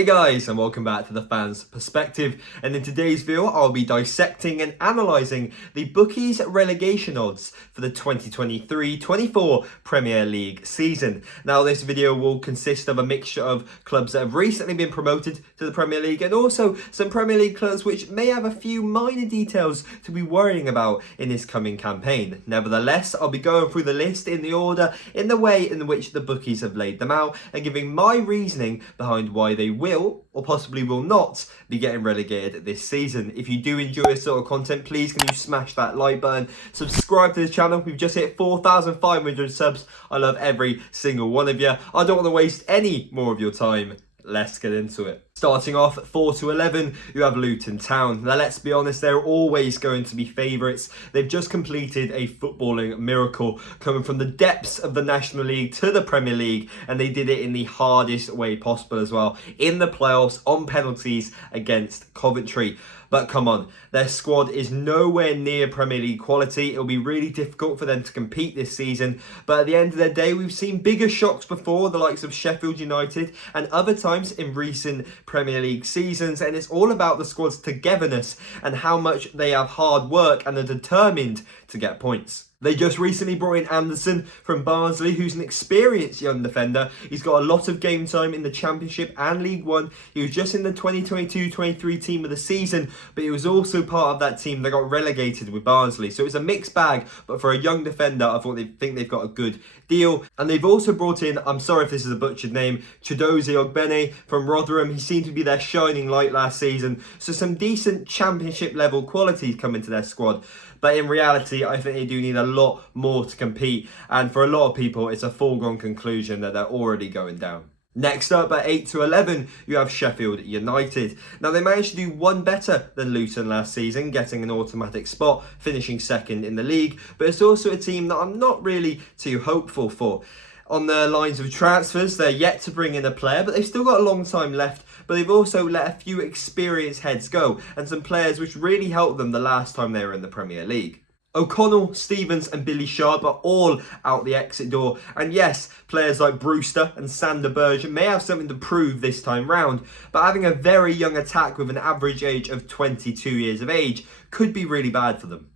Hey guys, and welcome back to the Fans Perspective, and in today's video I'll be dissecting and analysing the Bookies relegation odds for the 2023-24 Premier League season. Now this video will consist of a mixture of clubs that have recently been promoted to the Premier League and also some Premier League clubs which may have a few minor details to be worrying about in this coming campaign. Nevertheless, I'll be going through the list in the order in the way in which the bookies have laid them out and giving my reasoning behind why they will or possibly will not be getting relegated this season. If you do enjoy this sort of content, please can you smash that like button, subscribe to this channel. We've just hit 4,500 subs. I love every single one of you. I don't want to waste any more of your time. Let's get into it. Starting off at 4 to 11, you have Luton Town. Now let's be honest, they're always going to be favourites. They've just completed a footballing miracle, coming from the depths of the National League to the Premier League, and they did it in the hardest way possible as well, in the playoffs on penalties against Coventry. But come on, their squad is nowhere near Premier League quality. It'll be really difficult for them to compete this season. But at the end of the day, we've seen bigger shocks before, the likes of Sheffield United and other times in recent Premier League seasons. And it's all about the squad's togetherness and how much they have hard work and are determined to get points. They just recently brought in Anderson from Barnsley, who's an experienced young defender. He's got a lot of game time in the Championship and League One. He was just in the 2022-23 team of the season, but he was also part of that team that got relegated with Barnsley. So it's a mixed bag, but for a young defender, I think they've got a good deal. And they've also brought in, I'm sorry if this is a butchered name, Chidozie Ogbene from Rotherham. He seemed to be their shining light last season. So some decent Championship level qualities come into their squad. But in reality, I think they do need a lot more to compete. And for a lot of people, it's a foregone conclusion that they're already going down. Next up at 8 to 11, you have Sheffield United. Now they managed to do one better than Luton last season, getting an automatic spot, finishing second in the league. But it's also a team that I'm not really too hopeful for. On the lines of transfers, they're yet to bring in a player, but they've still got a long time left. But they've also let a few experienced heads go and some players which really helped them the last time they were in the Premier League. O'Connell, Stevens and Billy Sharp are all out the exit door. And yes, players like Brewster and Sander Berge may have something to prove this time round. But having a very young attack with an average age of 22 years of age could be really bad for them.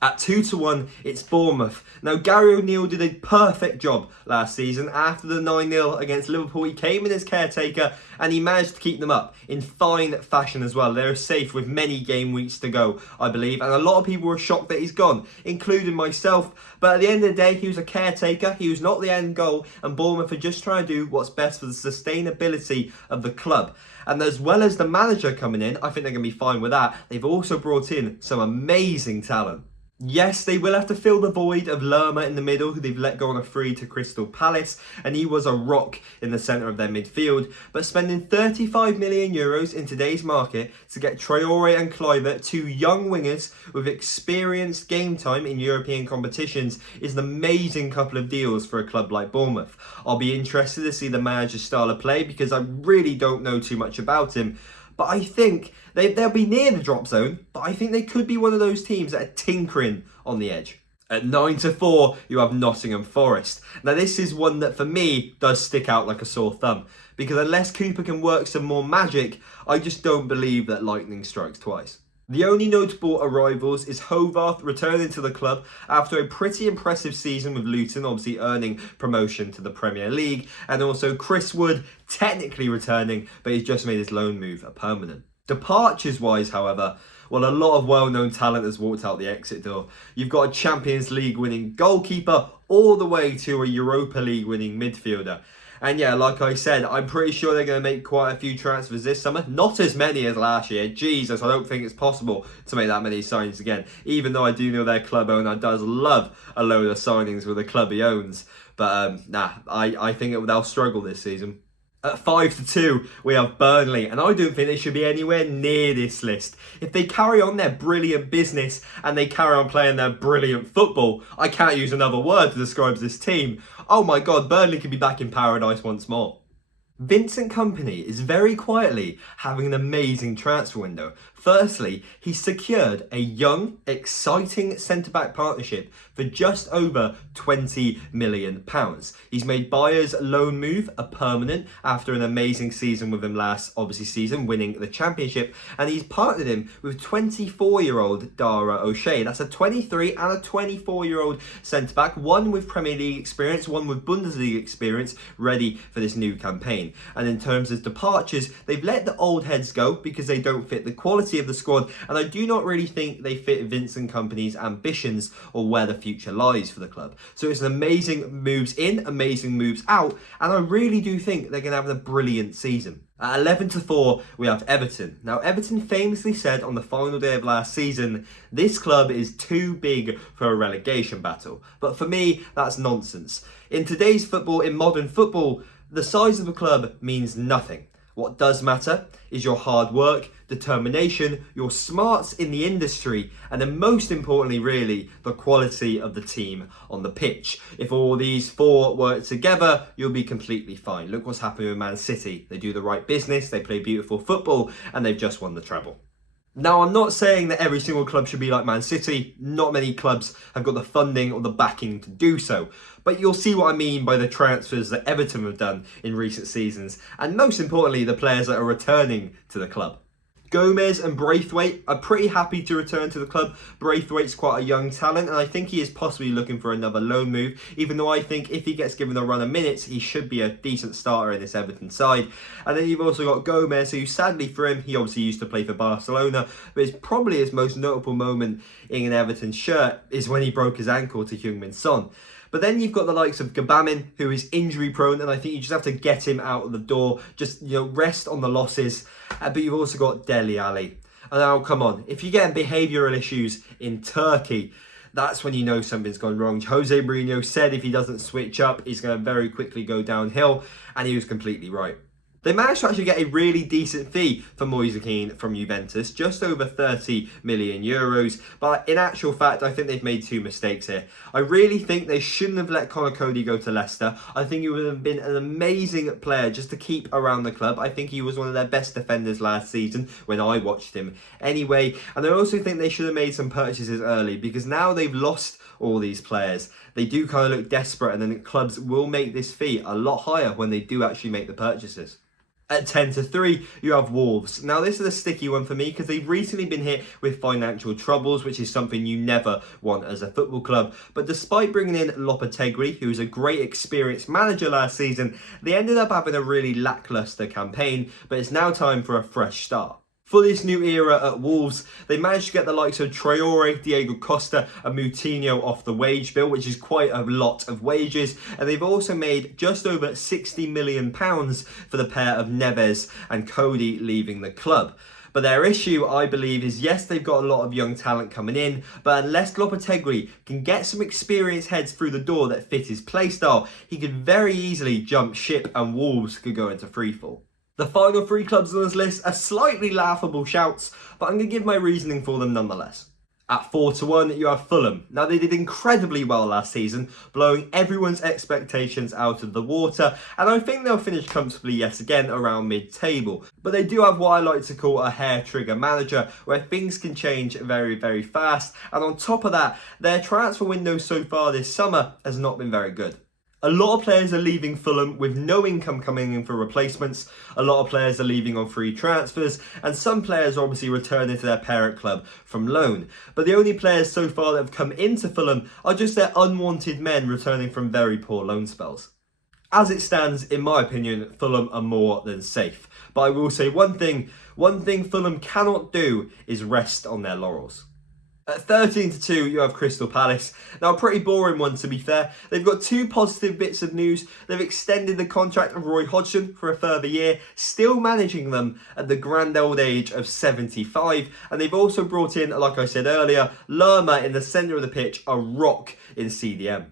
At 2 to 1, it's Bournemouth. Now, Gary O'Neill did a perfect job last season. After the 9-0 against Liverpool, he came in as caretaker and he managed to keep them up in fine fashion as well. They're safe with many game weeks to go, I believe. And a lot of people were shocked that he's gone, including myself. But at the end of the day, he was a caretaker. He was not the end goal. And Bournemouth are just trying to do what's best for the sustainability of the club. And as well as the manager coming in, I think they're going to be fine with that. They've also brought in some amazing talent. Yes, they will have to fill the void of Lerma in the middle, who they've let go on a free to Crystal Palace, and he was a rock in the centre of their midfield. But spending €35 million in today's market to get Traore and Kluivert, two young wingers with experienced game time in European competitions, is an amazing couple of deals for a club like Bournemouth. I'll be interested to see the manager's style of play because I really don't know too much about him. But I think they'll be near the drop zone, but I think they could be one of those teams that are tinkering on the edge. At 9 to 4, you have Nottingham Forest. Now this is one that for me does stick out like a sore thumb, because unless Cooper can work some more magic, I just don't believe that lightning strikes twice. The only notable arrivals is Hovarth returning to the club after a pretty impressive season with Luton, obviously earning promotion to the Premier League, and also Chris Wood technically returning, but he's just made his loan move a permanent. Departures wise, however, well, a lot of well-known talent has walked out the exit door. You've got a Champions League winning goalkeeper all the way to a Europa League winning midfielder. And yeah, like I said, I'm pretty sure they're going to make quite a few transfers this summer. Not as many as last year. Jesus, I don't think it's possible to make that many signings again. Even though I do know their club owner does love a load of signings with the club he owns. But I think they'll struggle this season. At 5 to 2, we have Burnley, and I don't think they should be anywhere near this list. If they carry on their brilliant business and they carry on playing their brilliant football, I can't use another word to describe this team. Oh my God, Burnley could be back in paradise once more. Vincent Kompany is very quietly having an amazing transfer window. Firstly, he secured a young, exciting centre-back partnership for just over £20 million. He's made Bayer's loan move a permanent after an amazing season with him last, season, winning the championship, and he's partnered him with 24-year-old Dara O'Shea. That's a 23 and a 24-year-old centre-back, one with Premier League experience, one with Bundesliga experience, ready for this new campaign. And in terms of departures, they've let the old heads go because they don't fit the quality of the squad, and I do not really think they fit Vincent Kompany's ambitions or where the future lies for the club. So it's an amazing moves in, amazing moves out, and I really do think they're going to have a brilliant season. At 11-4, we have Everton. Now, Everton famously said on the final day of last season, this club is too big for a relegation battle. But for me, that's nonsense. In today's football, in modern football, the size of a club means nothing. What does matter is your hard work, determination, your smarts in the industry, and then most importantly, really, the quality of the team on the pitch. If all these four work together, you'll be completely fine. Look what's happening with Man City. They do the right business, they play beautiful football, and they've just won the treble. Now, I'm not saying that every single club should be like Man City. Not many clubs have got the funding or the backing to do so. But you'll see what I mean by the transfers that Everton have done in recent seasons. And most importantly, the players that are returning to the club. Gomez and Braithwaite are pretty happy to return to the club. Braithwaite's quite a young talent, and I think he is possibly looking for another loan move, even though I think if he gets given a run of minutes, he should be a decent starter in this Everton side. And then you've also got Gomez, who sadly for him, he obviously used to play for Barcelona, but it's probably his most notable moment in an Everton shirt is when he broke his ankle to Heung-min Son. But then you've got the likes of Gabamin, who is injury prone, and I think you just have to get him out of the door. Just, rest on the losses. But you've also got Dele Alli. And now, come on, if you're getting behavioural issues in Turkey, that's when you know something's gone wrong. Jose Mourinho said if he doesn't switch up, he's going to very quickly go downhill, and he was completely right. They managed to actually get a really decent fee for Moise Kean from Juventus, just over €30 million. But in actual fact, I think they've made two mistakes here. I really think they shouldn't have let Conor Cody go to Leicester. I think he would have been an amazing player just to keep around the club. I think he was one of their best defenders last season when I watched him anyway. And I also think they should have made some purchases early, because now they've lost all these players. They do kind of look desperate, and then clubs will make this fee a lot higher when they do actually make the purchases. At 10-3, you have Wolves. Now, this is a sticky one for me because they've recently been hit with financial troubles, which is something you never want as a football club. But despite bringing in Lopetegui, who was a great experienced manager last season, they ended up having a really lacklustre campaign, but it's now time for a fresh start. For this new era at Wolves, they managed to get the likes of Traore, Diego Costa and Moutinho off the wage bill, which is quite a lot of wages. And they've also made just over £60 million for the pair of Neves and Cody leaving the club. But their issue, I believe, is yes, they've got a lot of young talent coming in, but unless Lopetegui can get some experienced heads through the door that fit his playstyle, he could very easily jump ship and Wolves could go into freefall. The final three clubs on this list are slightly laughable shouts, but I'm going to give my reasoning for them nonetheless. At 4-1, you have Fulham. Now, they did incredibly well last season, blowing everyone's expectations out of the water, and I think they'll finish comfortably yet again around mid-table. But they do have what I like to call a hair-trigger manager, where things can change very, very fast, and on top of that, their transfer window so far this summer has not been very good. A lot of players are leaving Fulham with no income coming in for replacements. A lot of players are leaving on free transfers, and some players are obviously returning to their parent club from loan. But the only players so far that have come into Fulham are just their unwanted men returning from very poor loan spells. As it stands, in my opinion, Fulham are more than safe. But I will say one thing Fulham cannot do is rest on their laurels. At 13-2, you have Crystal Palace. Now, a pretty boring one, to be fair. They've got two positive bits of news. They've extended the contract of Roy Hodgson for a further year, still managing them at the grand old age of 75. And they've also brought in, like I said earlier, Lerma in the centre of the pitch, a rock in CDM.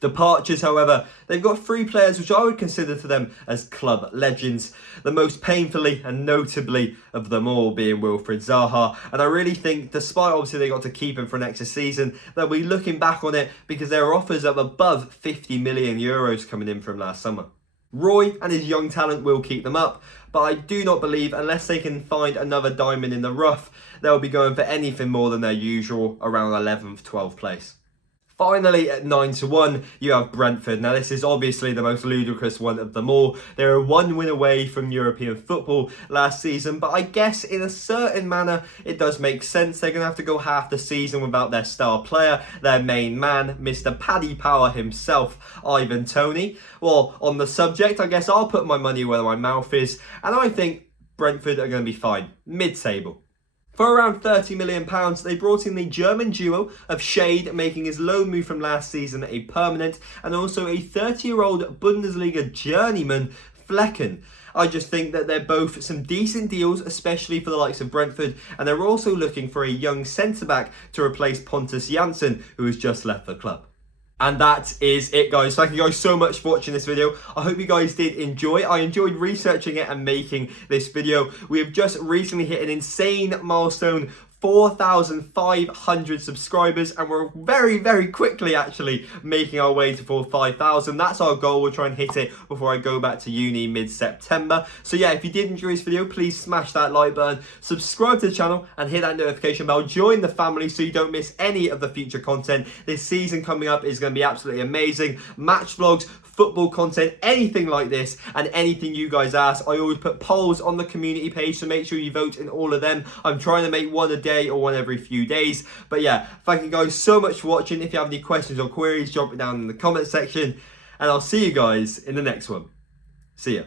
Departures, however, they've got three players which I would consider to them as club legends, the most painfully and notably of them all being Wilfried Zaha, and I really think, despite obviously they got to keep him for an extra season, they'll be looking back on it because there are offers of above €50 million coming in from last summer. Roy and his young talent will keep them up, but I do not believe, unless they can find another diamond in the rough, they'll be going for anything more than their usual around 11th, 12th place. Finally, at 9-1, you have Brentford. Now, this is obviously the most ludicrous one of them all. They were one win away from European football last season, but I guess in a certain manner, it does make sense. They're going to have to go half the season without their star player, their main man, Mr. Paddy Power himself, Ivan Toney. Well, on the subject, I guess I'll put my money where my mouth is, and I think Brentford are going to be fine, mid-table. For around £30 million, they brought in the German duo of Shade, making his loan move from last season a permanent, and also a 30-year-old Bundesliga journeyman, Flecken. I just think that they're both some decent deals, especially for the likes of Brentford, and they're also looking for a young centre-back to replace Pontus Jansson, who has just left the club. And that is it, guys. Thank you guys so much for watching this video. I hope you guys did enjoy. I enjoyed researching it and making this video. We have just recently hit an insane milestone, 4,500 subscribers, and we're very, very quickly actually making our way to 5,000. That's our goal. We'll try and hit it before I go back to uni mid-September. So yeah, if you did enjoy this video, please smash that like button, subscribe to the channel, and hit that notification bell. Join the family so you don't miss any of the future content. This season coming up is going to be absolutely amazing. Match vlogs, football content, anything like this, and anything you guys ask. I always put polls on the community page, so make sure you vote in all of them. I'm trying to make one a day or one every few days. But yeah, thank you guys so much for watching. If you have any questions or queries, drop it down in the comment section, and I'll see you guys in the next one. See ya.